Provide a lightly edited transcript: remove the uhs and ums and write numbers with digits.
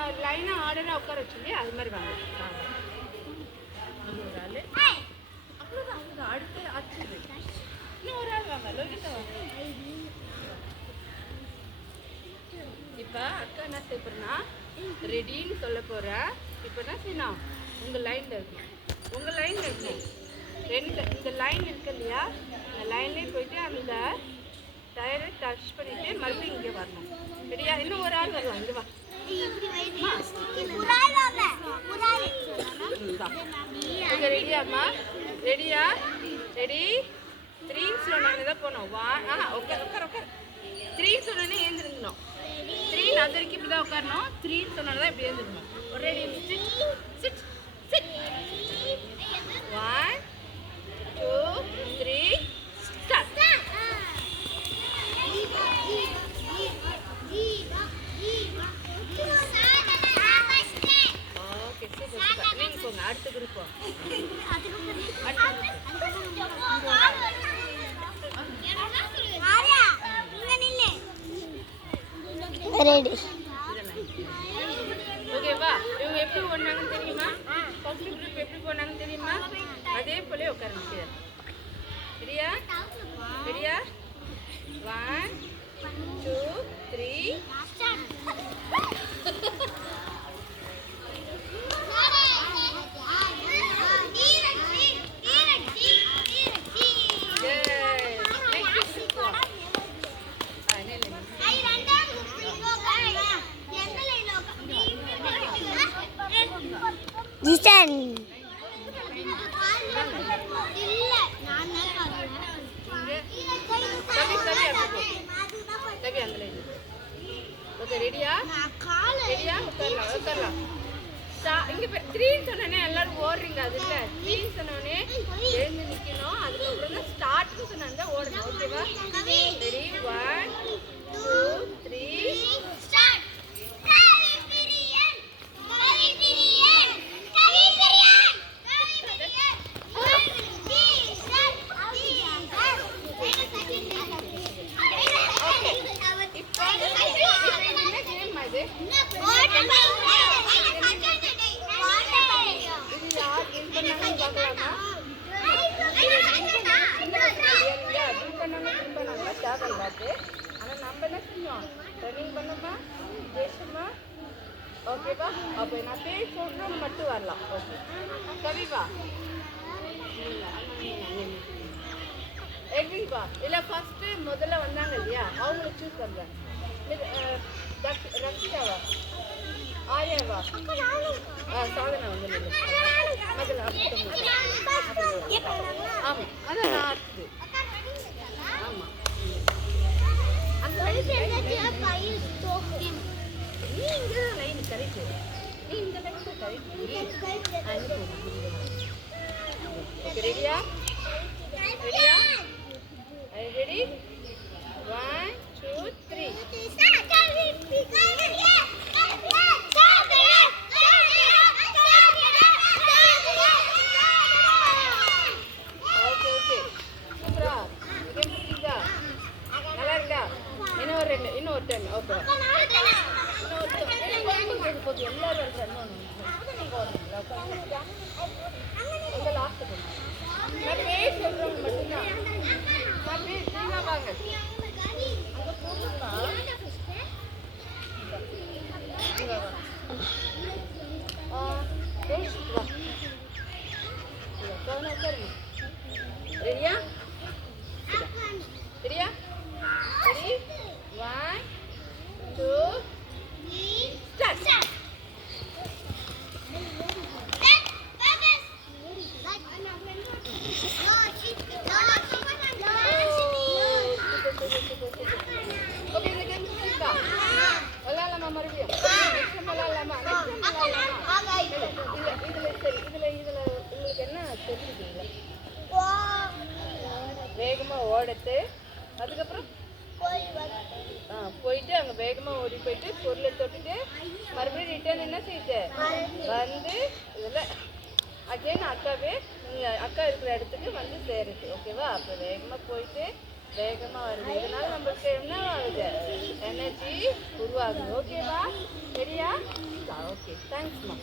நான் லைனாக ஆர்டராக உட்கார வச்சுருந்தே அது மாதிரி வாங்க. ஒரு ஆள் அவ்வளோதான் அவ்வளோதான். அடுத்து ஆச்சு இன்னும் ஒரு ஆள் வாங்க. லோகிதா வாங்க. இப்போ அக்கா என்ன செய்யப்படுறா ரெடின்னு சொல்ல போகிறேன். இப்போ என்ன செய்யணும், உங்கள் லைனில் இருக்கணும். உங்கள் லைனில் இருக்கணும். இந்த லைன் இருக்கு இல்லையா, இந்த லைன்லேயே போயிட்டு அந்த டயரை டச் பண்ணிவிட்டு மறுபடியும் இங்கே வரணும். ரெடியா? இன்னும் ஒரு ஆள் வரலாம். இங்கே வா. ஓகே ரெடியாம்மா? ரெடியா? ரெடி 3 சொன்னாங்க தான் போனோம். உட்கார் உட்கார் உட்கார். 3 சொன்னோன்னே ஏந்திருக்கணும். 3 அது வரைக்கும் இப்படி தான் உட்காரணும். 3 சொன்னால தான் இப்படி ஏந்திருக்கணும். ஒரு ready sit sit sit 1 2 3 start. Okay super super. நீங்க போங்க அடுத்த குரூப் போங்க. ரெடி ஓகேவா? இவங்க எப்படி ஓடினாங்கன்னு தெரியுமா? ஃபர்ஸ்ட் குரூப் எப்படி போனாங்கன்னு தெரியுமா? அதே போல உட்காருங்க. ரெடியா? ரெடியா? 1 2 3 ஜிசன் ஓகே ரெடியா? ரெடியா? உட்காரலாம் உட்காரலாம். இங்கே 3 சொன்னோடனே எல்லாரும் ஓடுறீங்க. அது இல்லை 3 சொன்னோடனே எழுந்து நிற்கணும். அதுக்கப்புறம் தான் ஸ்டார்ட்னு சொன்னாங்க ஓடணும். ஓகேவா? ரெடி 1 2 3 ஆனால் நம்ம என்ன செஞ்சோம், ரன்னிங் பண்ணோமா பேசுமா. ஓகேவா? அப்போ நான் பேர் சொல்கிறோம் மட்டும் வரலாம். ஓகே கவிவா எல்விவா இல்லை ஃபஸ்ட்டு முதல்ல வந்தாங்க இல்லையா, அவங்கள சூஸ் பண்ணுறேன். ரக்ஷிதாவா ஆர்யாவா சாதனா வந்து அதில் ஆமாம் அதான் நான் அடுத்தது. ஆமாம் அந்த நீ இங்கே தான் லைன் கரெக்டு. நீ இந்த லைன் தான் கரெக்டு. ஓகே ரெடியா? ரெடியா? ரெடி 1 2 3 இன்னொரு டைம் ஓகே போது எல்லாரும் இந்த லாஸ்ட் நான் பேர் சொல்றவங்க மட்டும்தான். நான் பேர் நீங்க வாங்க அங்கே போகணும்னா ரெடியா? ரெடியா? Ready 1 2 start. ஓகே இந்த கேம் புரியுதா? விளையாடலாமா மறுபடியும்? விளையாடலாமா? இதுல சரி இதுல உங்களுக்கு என்ன தெரிஞ்சுக்கீங்களா? வேகமா ஓடத்து, அதுக்கப்புறம் போயிட்டு அங்கே வேகமாக ஓடி போயிட்டு பொருளை தொட்டுட்டு மறுபடியும் ரிட்டர்ன் என்ன செய்யுது வந்து இதில் அகைன் அக்காவே நீங்கள் அக்கா இருக்கிற இடத்துக்கு வந்து சேருது. ஓகேவா? அப்போ வேகமாக போயிட்டு வேகமாக வருது. இதனால நம்மளுக்கு என்ன ஆகுது? எனர்ஜி உருவாகுது. ஓகேவா? ரெடியா? ஓகே, தேங்க்ஸ்மா.